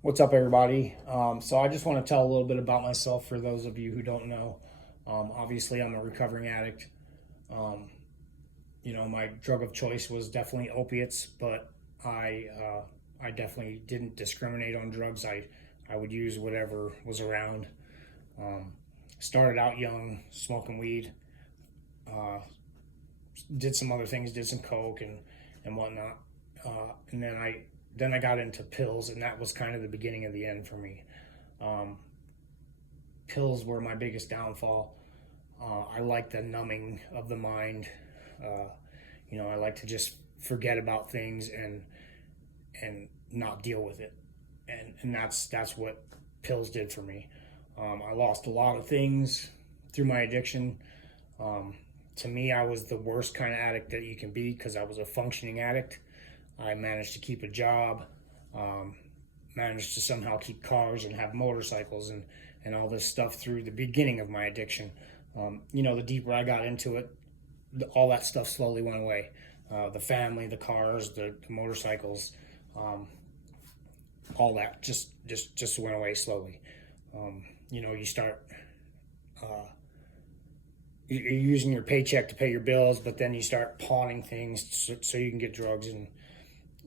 What's up, everybody? So I just want to tell a little bit about myself for those of you who don't know. Obviously, I'm a recovering addict. Um, my drug of choice was definitely opiates, but I definitely didn't discriminate on drugs. I would use whatever was around. Um, Started out young, smoking weed. Uh, did some other things, did some coke and whatnot, and then I got into pills, and that was kind of the beginning of the end for me. Um, Pills were my biggest downfall. I like the numbing of the mind. Uh, I like to just forget about things and not deal with it, and that's what pills did for me. I lost a lot of things through my addiction. Um, to me, I was the worst kind of addict that you can be because I was a functioning addict. I managed to keep a job, um, managed to somehow keep cars and have motorcycles and all this stuff through the beginning of my addiction. The deeper I got into it, all that stuff slowly went away. The family, the cars, the motorcycles, um, all that just went away slowly. You start you're using your paycheck to pay your bills, but then you start pawning things so you can get drugs and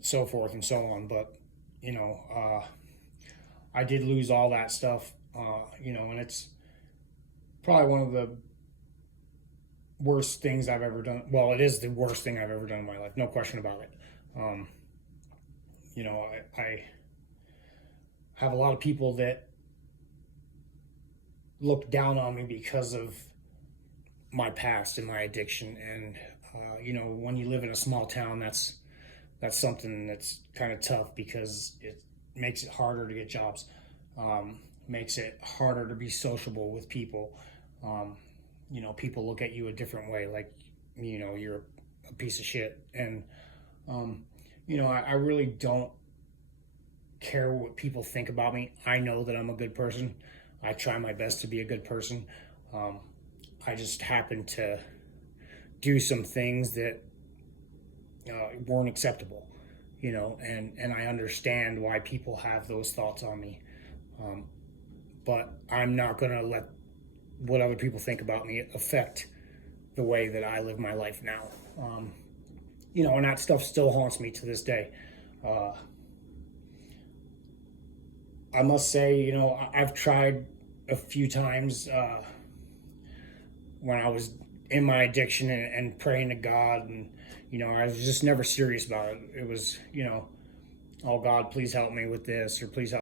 so forth and so on. But you know, uh, I did lose all that stuff. And it's probably one of the worst things I've ever done. Well, it is the worst thing I've ever done in my life, no question about it. Um, I have a lot of people that look down on me because of my past and my addiction. And when you live in a small town, that's something that's kind of tough because it makes it harder to get jobs, makes it harder to be sociable with people. Um, People look at you a different way, like you're a piece of shit. And um, I really don't care what people think about me. I know that I'm a good person. I try my best to be a good person. Um, I just happen to do some things that weren't acceptable, and I understand why people have those thoughts on me. Um, but I'm not going to let what other people think about me affect the way that I live my life now. And that stuff still haunts me to this day. Uh, I must say, I've tried a few times when I was in my addiction and praying to God, and I was just never serious about it. It was, oh God, please help me with this, or please help